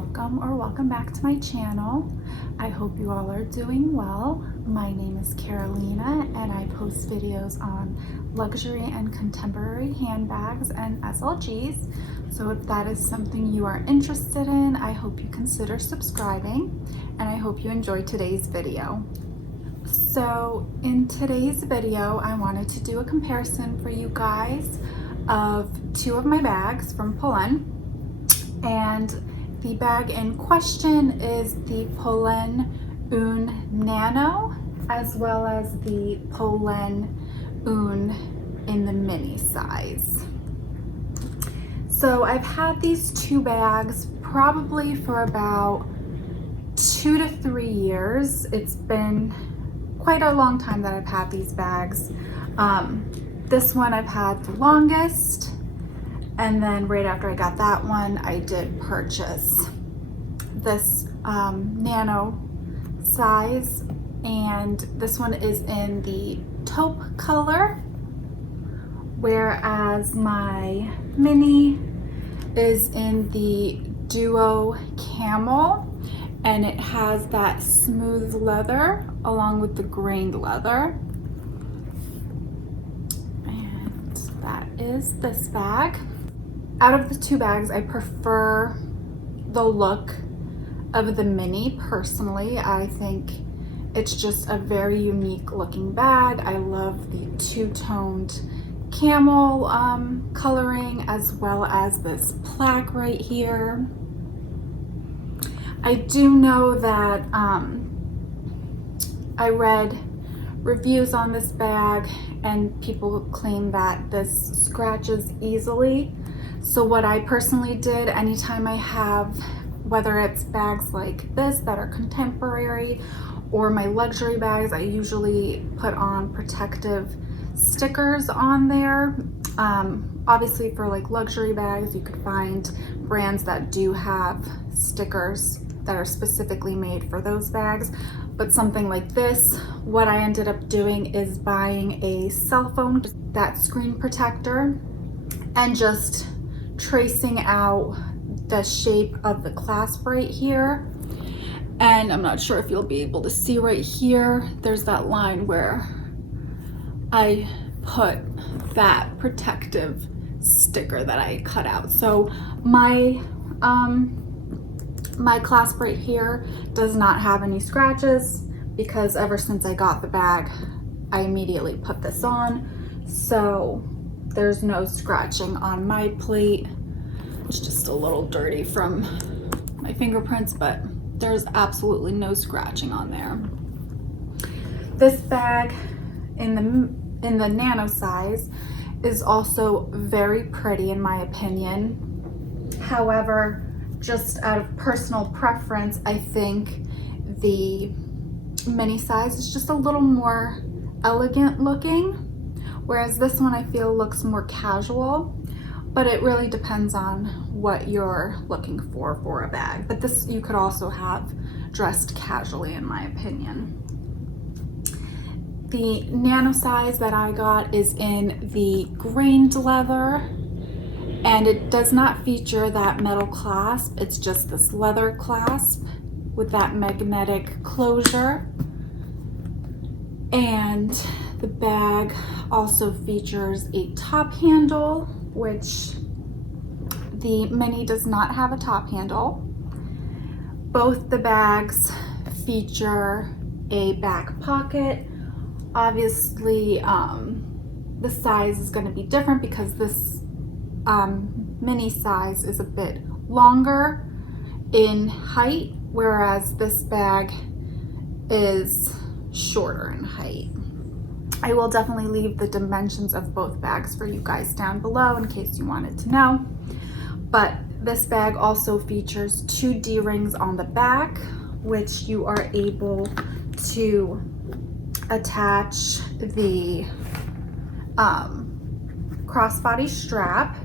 welcome back to my channel. I hope you all are doing well. My name is Karolina and I post videos on luxury and contemporary handbags and SLGs. So if that is something you are interested in, I hope you consider subscribing and I hope you enjoy today's video. So in today's video, I wanted to do a comparison for you guys of two of my bags from Polene. And the bag in question is the Polene Un Nano, as well as the Polene Un in the mini size. So I've had these two bags probably for about 2 to 3 years. It's been quite a long time that I've had these bags. This one I've had the longest, and then right after I got that one, I did purchase this nano size, and this one is in the taupe color, whereas my mini is in the duo camel, and it has that smooth leather along with the grained leather. And that is this bag. Out of the two bags, I prefer the look of the mini personally. I think it's just a very unique looking bag. I love the two-toned camel coloring, as well as this plaque right here. I do know that I read reviews on this bag and people claim that this scratches easily. So what I personally did, anytime I have, whether it's bags like this that are contemporary or my luxury bags, I usually put on protective stickers on there. Obviously for like luxury bags, you could find brands that do have stickers that are specifically made for those bags. But something like this, what I ended up doing is buying a cell phone, that screen protector, and just tracing out the shape of the clasp right here. And I'm not sure if you'll be able to see right here, there's that line where I put that protective sticker that I cut out. So my clasp right here does not have any scratches, because ever since I got the bag, I immediately put this on. So there's no scratching on my plate. It's just a little dirty from my fingerprints, but there's absolutely no scratching on there. This bag in the nano size is also very pretty in my opinion. However, just out of personal preference, I think the mini size is just a little more elegant looking, whereas this one I feel looks more casual. But it really depends on what you're looking for a bag. But this you could also have dressed casually in my opinion. The nano size that I got is in the grained leather, and it does not feature that metal clasp. It's just this leather clasp with that magnetic closure. And the bag also features a top handle, which the mini does not have a top handle. Both the bags feature a back pocket. Obviously, the size is going to be different because this mini size is a bit longer in height, whereas this bag is shorter in height. I will definitely leave the dimensions of both bags for you guys down below in case you wanted to know. But this bag also features 2 D-rings on the back, which you are able to attach the crossbody strap,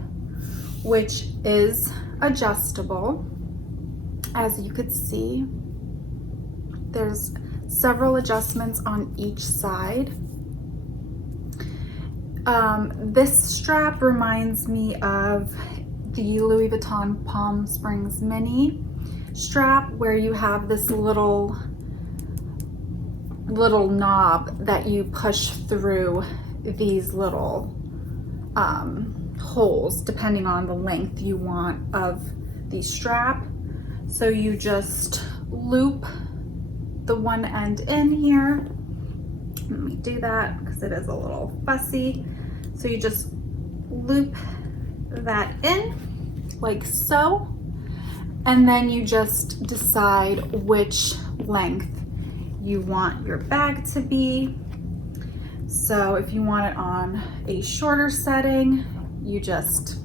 which is adjustable. As you could see, there's several adjustments on each side. This strap reminds me of the Louis Vuitton Palm Springs Mini. strap where you have this little knob that you push through these little holes depending on the length you want of the strap. So you just loop the one end in here. Let me do that because it is a little fussy. So you just loop that in like so, and then you just decide which length you want your bag to be. So if you want it on a shorter setting, you just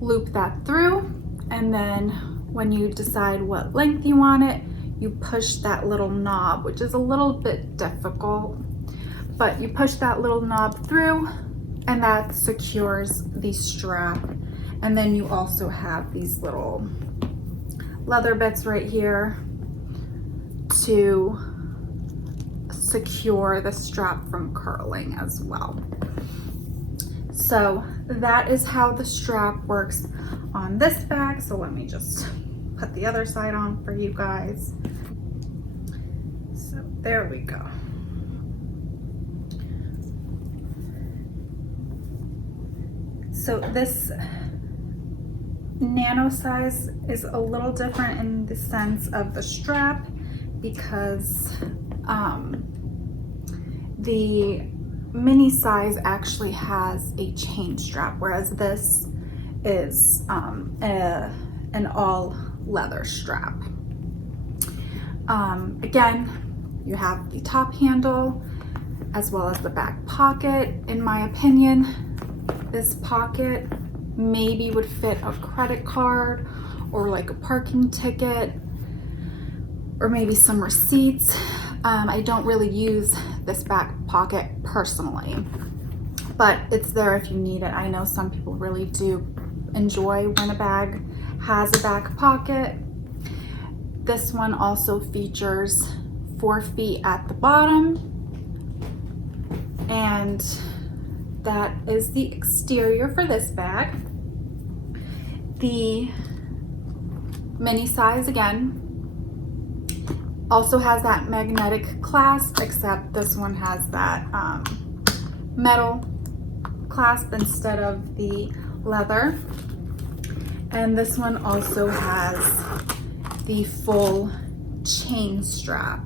loop that through, and then when you decide what length you want it, you push that little knob, which is a little bit difficult, but you push that little knob through and that secures the strap. And then you also have these little leather bits right here to secure the strap from curling as well. So that is how the strap works on this bag. So let me just put the other side on for you guys. So there we go. So this nano size is a little different in the sense of the strap because the mini size actually has a chain strap, whereas this is an all leather strap. Again, you have the top handle as well as the back pocket. In my opinion, this pocket maybe would fit a credit card or like a parking ticket or maybe some receipts. I don't really use this back pocket personally, but it's there if you need it. I know some people really do enjoy when a bag has a back pocket. This one also features 4 feet at the bottom, and that is the exterior for this bag. The mini size again also has that magnetic clasp, except this one has that metal clasp instead of the leather. And this one also has the full chain strap.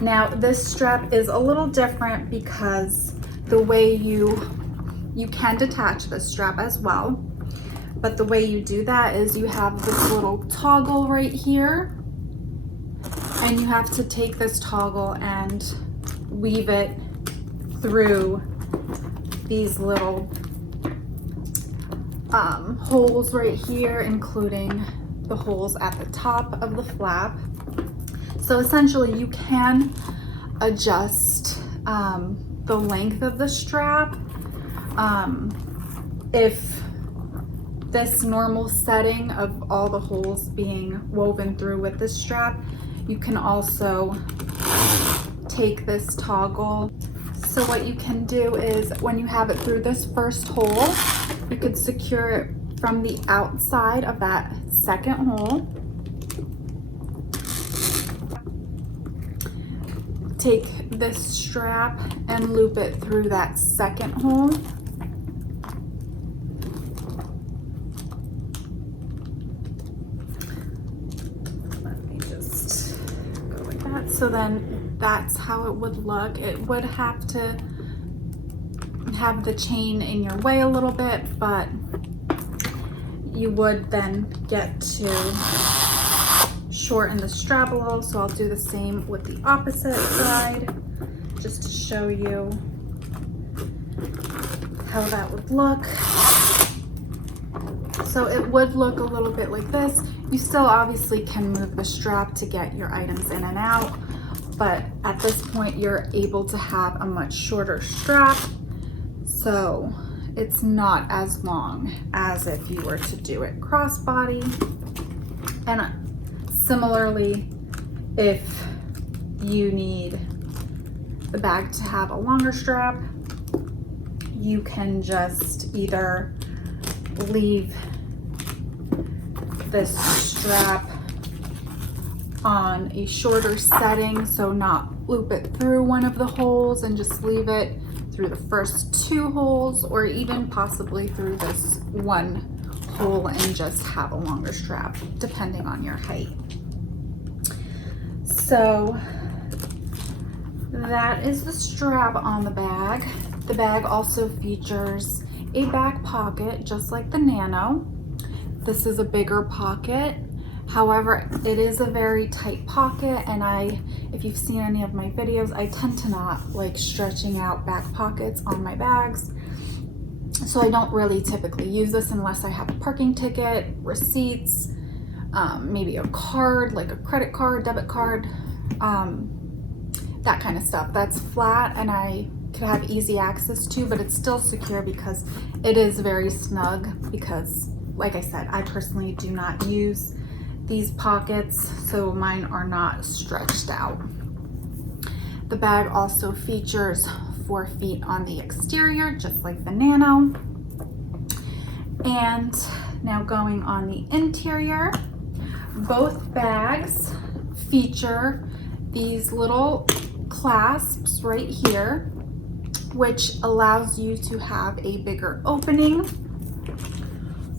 Now this strap is a little different because the way you can detach this strap as well, but the way you do that is you have this little toggle right here, and you have to take this toggle and weave it through these little holes right here, including the holes at the top of the flap. So essentially you can adjust the length of the strap. If this normal setting of all the holes being woven through with this strap, you can also take this toggle. So what you can do is when you have it through this first hole, you could secure it from the outside of that second hole. Take this strap and loop it through that second hole. Let me just go like that. So then that's how it would look. It would have to have the chain in your way a little bit, but you would then get to shorten the strap a little. So I'll do the same with the opposite side just to show you how that would look. So it would look a little bit like this. You still obviously can move the strap to get your items in and out, but at this point you're able to have a much shorter strap, so it's not as long as if you were to do it crossbody. And similarly, if you need the bag to have a longer strap, you can just either leave this strap on a shorter setting, so not loop it through one of the holes and just leave it through the first 2 holes, or even possibly through this one hole and just have a longer strap depending on your height. So that is the strap on the bag. The bag also features a back pocket just like the Nano. This is a bigger pocket. However, it is a very tight pocket, and if you've seen any of my videos, I tend to not like stretching out back pockets on my bags. So I don't really typically use this unless I have a parking ticket, receipts, maybe a card, like a credit card, debit card, that kind of stuff. That's flat and I could have easy access to, but it's still secure because it is very snug, because like I said, I personally do not use these pockets, so mine are not stretched out. The bag also features 4 feet on the exterior, just like the Nano. And now going on the interior, both bags feature these little clasps right here, which allows you to have a bigger opening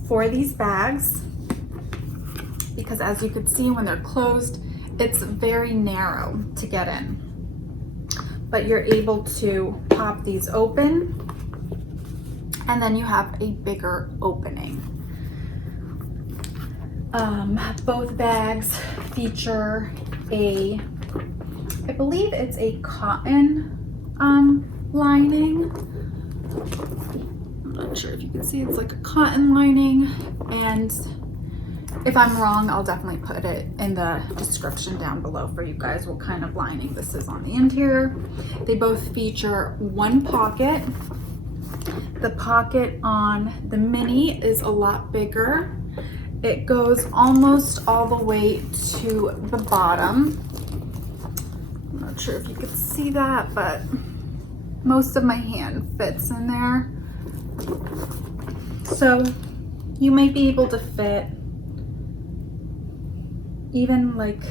for these bags, because as you can see when they're closed, it's very narrow to get in. But you're able to pop these open and then you have a bigger opening. Both bags feature I believe it's a cotton lining. I'm not sure if you can see, it's like a cotton lining, and if I'm wrong, I'll definitely put it in the description down below for you guys what kind of lining this is on the interior. They both feature 1 pocket. The pocket on the Mini is a lot bigger. It goes almost all the way to the bottom. I'm not sure if you can see that, but most of my hand fits in there. So you might be able to fit even like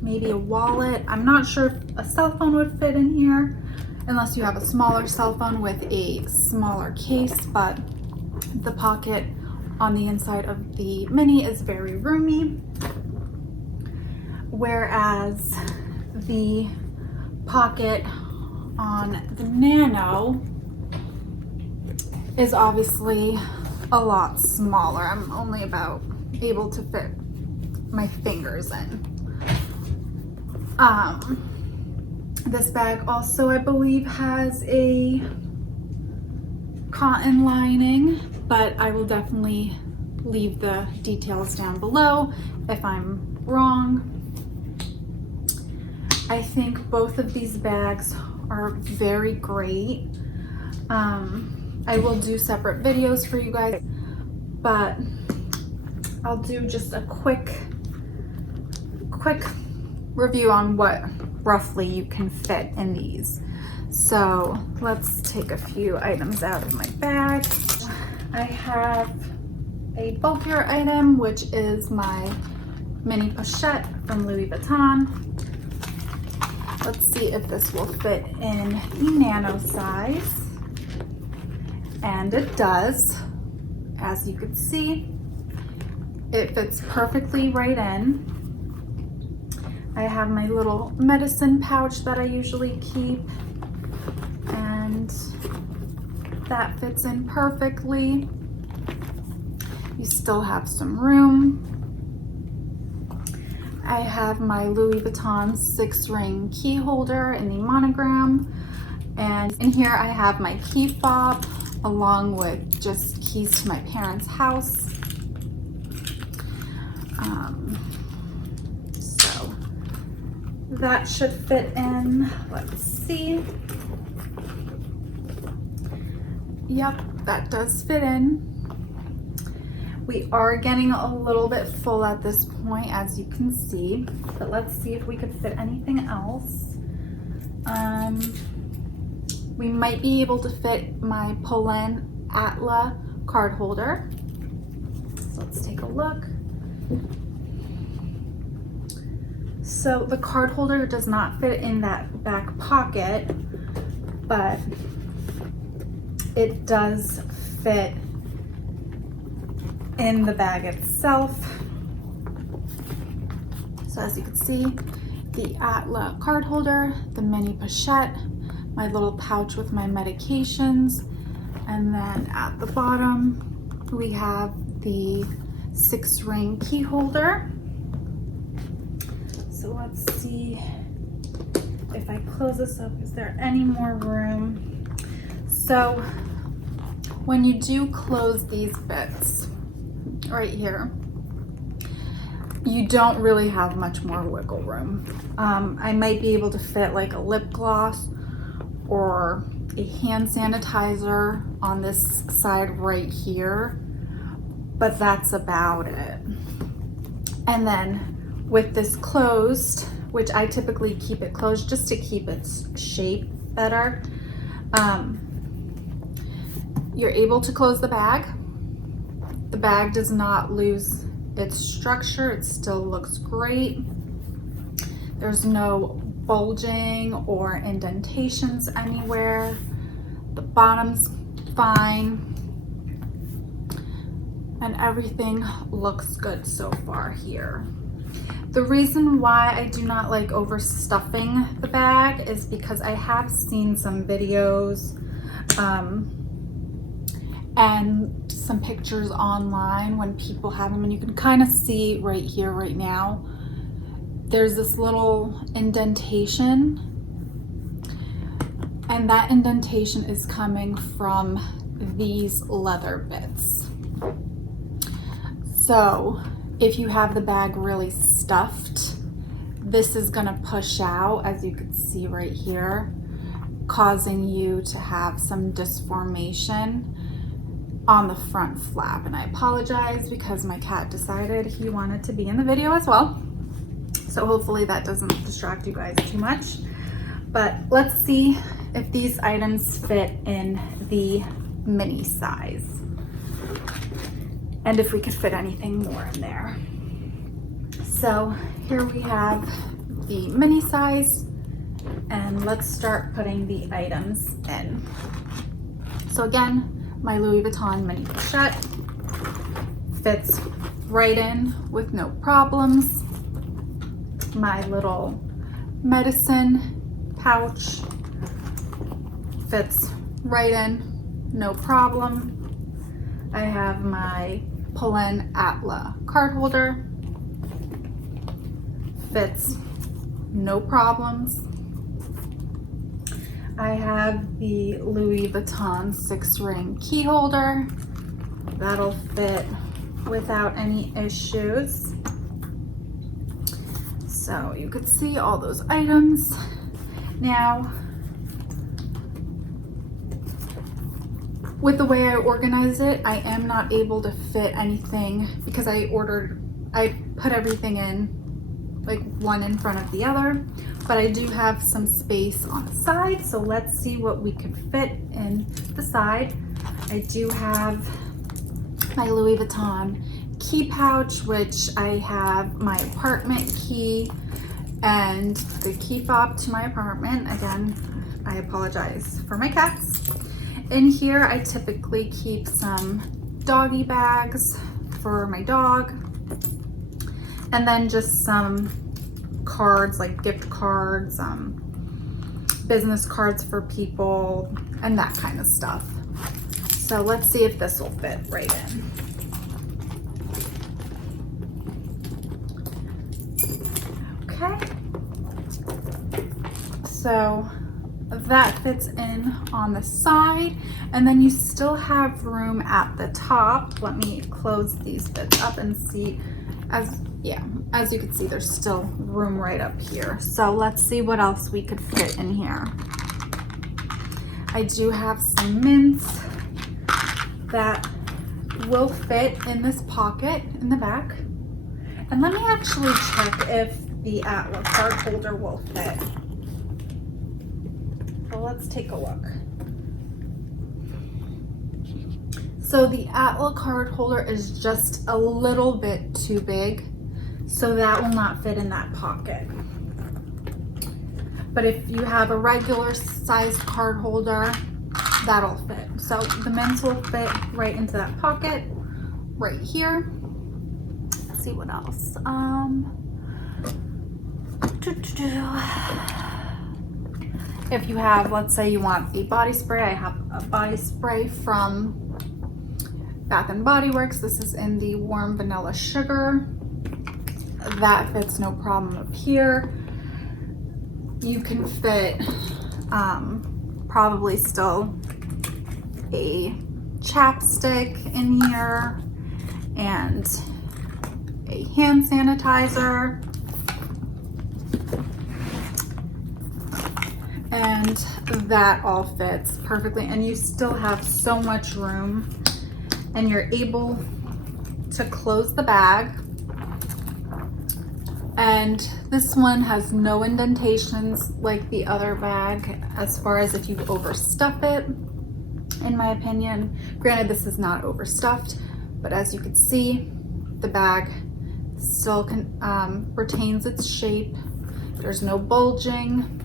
maybe a wallet. I'm not sure if a cell phone would fit in here unless you have a smaller cell phone with a smaller case, but the pocket on the inside of the Mini is very roomy, whereas the pocket on the Nano is obviously a lot smaller. I'm only about able to fit my fingers in. This bag also, I believe, has a cotton lining, but I will definitely leave the details down below if I'm wrong. I think both of these bags are very great. I will do separate videos for you guys, but I'll do just a quick review on what roughly you can fit in these. So let's take a few items out of my bag. I have a bulkier item, which is my mini pochette from Louis Vuitton. Let's see if this will fit in the Nano size. And it does. As you can see, it fits perfectly right in. I have my little medicine pouch that I usually keep, and that fits in perfectly. You still have some room. I have my Louis Vuitton 6-ring key holder in the monogram, and in here I have my key fob along with just keys to my parents' house. So that should fit in. Let's see. Yep, that does fit in. We are getting a little bit full at this point, as you can see, but let's see if we could fit anything else. We might be able to fit my Polene Un card holder. So let's take a look. So the card holder does not fit in that back pocket, but it does fit in the bag itself. So as you can see, the Atla card holder, the mini pochette, my little pouch with my medications, and then at the bottom we have the 6-ring key holder. So let's see if I close this up, is there any more room? So when you do close these bits right here, you don't really have much more wiggle room. I might be able to fit like a lip gloss or a hand sanitizer on this side right here, but that's about it. And then with this closed, which I typically keep it closed just to keep its shape better, you're able to close the bag. The bag does not lose its structure, it still looks great. There's no bulging or indentations anywhere. The bottom's fine, and everything looks good so far here. The reason why I do not like overstuffing the bag is because I have seen some videos and some pictures online when people have them, and you can kind of see right here right now there's this little indentation, and that indentation is coming from these leather bits. So if you have the bag really stuffed, this is gonna push out, as you can see right here, causing you to have some disformation on the front flap. And I apologize because my cat decided he wanted to be in the video as well. So hopefully that doesn't distract you guys too much. But let's see if these items fit in the mini size, and if we could fit anything more in there. So here we have the mini size, and let's start putting the items in. So again, my Louis Vuitton mini pochette fits right in with no problems. My little medicine pouch fits right in, no problem. I have my Polene Atla card holder, fits no problems. I have the Louis Vuitton 6-ring key holder, that'll fit without any issues. So you could see all those items. Now, with the way I organize it, I am not able to fit anything because I put everything in like one in front of the other, but I do have some space on the side. So let's see what we could fit in the side. I do have my Louis Vuitton key pouch, which I have my apartment key and the key fob to my apartment. Again, I apologize for my cats. In here, I typically keep some doggy bags for my dog, and then just some cards, like gift cards, business cards for people, and that kind of stuff. So let's see if this will fit right in. Okay, so that fits in on the side, and then you still have room at the top. Let me close these bits up and see. As you can see, there's still room right up here. So let's see what else we could fit in here. I do have some mints that will fit in this pocket in the back. And let me actually check if the Atla card holder will fit. So let's take a look. So the Atla card holder is just a little bit too big, so that will not fit in that pocket. But if you have a regular sized card holder, that'll fit. So the men's will fit right into that pocket right here. Let's see what else. If you have, let's say you want a body spray, I have a body spray from Bath and Body Works. This is in the warm vanilla sugar. That fits no problem up here. You can fit probably still a chapstick in here and a hand sanitizer. And that all fits perfectly, and you still have so much room, and you're able to close the bag. And this one has no indentations like the other bag as far as if you overstuff it, in my opinion. Granted, this is not overstuffed, but as you can see, the bag still retains its shape. There's no bulging.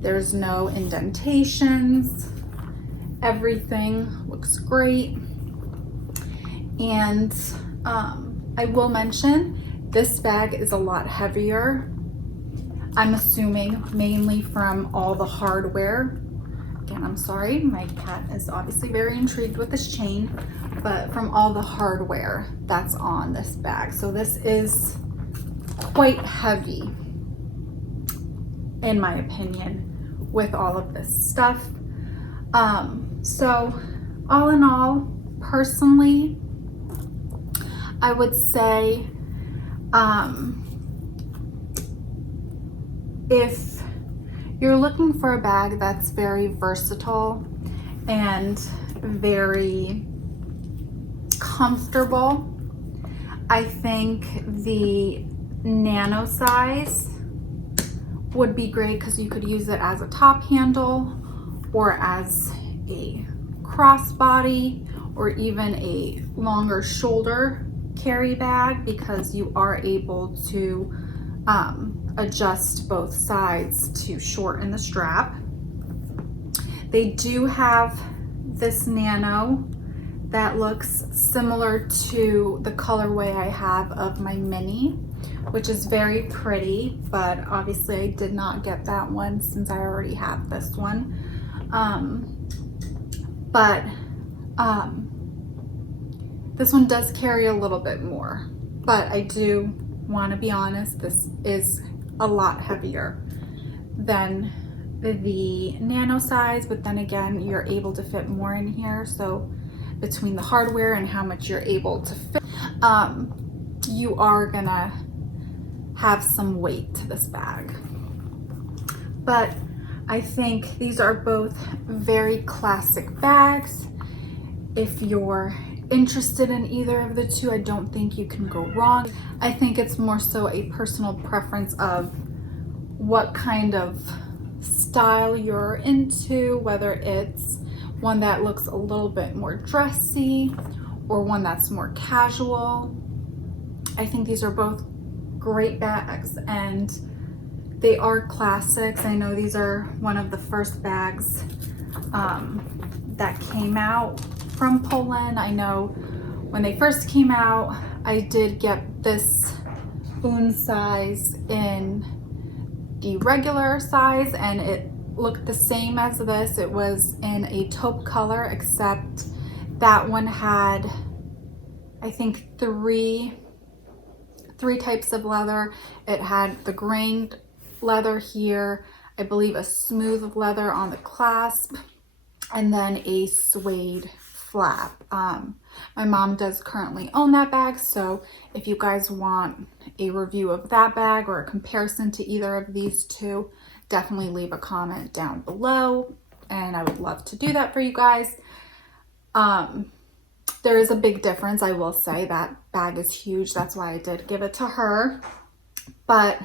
There's no indentations. Everything looks great. And I will mention, this bag is a lot heavier. I'm assuming mainly from all the hardware. Again, I'm sorry, my cat is obviously very intrigued with this chain, but from all the hardware that's on this bag. So this is quite heavy, in my opinion, with all of this stuff. So all in all, personally, I would say if you're looking for a bag that's very versatile and very comfortable, I think the nano size would be great because you could use it as a top handle or as a crossbody or even a longer shoulder carry bag, because you are able to adjust both sides to shorten the strap. They do have this nano that looks similar to the colorway I have of my mini, which is very pretty, but obviously I did not get that one since I already have this one. This one does carry a little bit more, but I do want to be honest, this is a lot heavier than the nano size, but then again, you're able to fit more in here. So between the hardware and how much you're able to fit, you are gonna have some weight to this bag. But I think these are both very classic bags. If you're interested in either of the two, I don't think you can go wrong. I think it's more so a personal preference of what kind of style you're into, whether it's one that looks a little bit more dressy or one that's more casual. I think these are both great bags and they are classics. I know these are one of the first bags that came out from Polene. I know when they first came out, I did get this Un size in the regular size and it looked the same as this. It was in a taupe color, except that one had, I think, three types of leather. It had the grained leather here, I believe a smooth leather on the clasp, and then a suede flap. My mom does currently own that bag, so if you guys want a review of that bag or a comparison to either of these two, definitely leave a comment down below and I would love to do that for you guys. There is a big difference, I will say. That bag is huge, that's why I did give it to her. But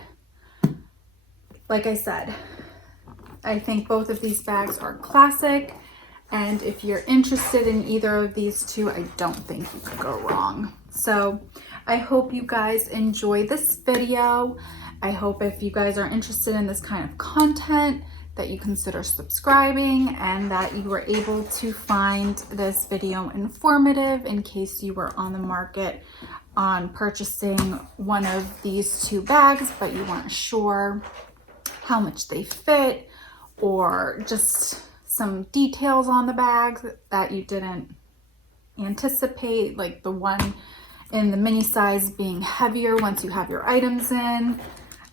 like I said, I think both of these bags are classic And if you're interested in either of these two, I don't think you could go wrong. So I hope you guys enjoy this video. I hope if you guys are interested in this kind of content that you consider subscribing, and that you were able to find this video informative in case you were on the market on purchasing one of these two bags, but you weren't sure how much they fit, or just some details on the bags that you didn't anticipate, like the one in the mini size being heavier once you have your items in,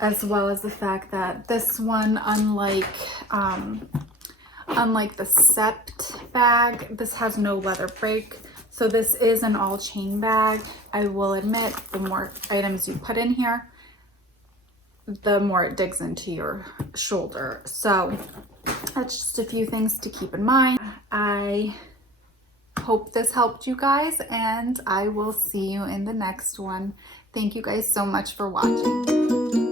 as well as the fact that this one, unlike the Sept bag, this has no leather break. So this is an all chain bag. I will admit, the more items you put in here, the more it digs into your shoulder. So that's just a few things to keep in mind. I hope this helped you guys, and I will see you in the next one. Thank you guys so much for watching.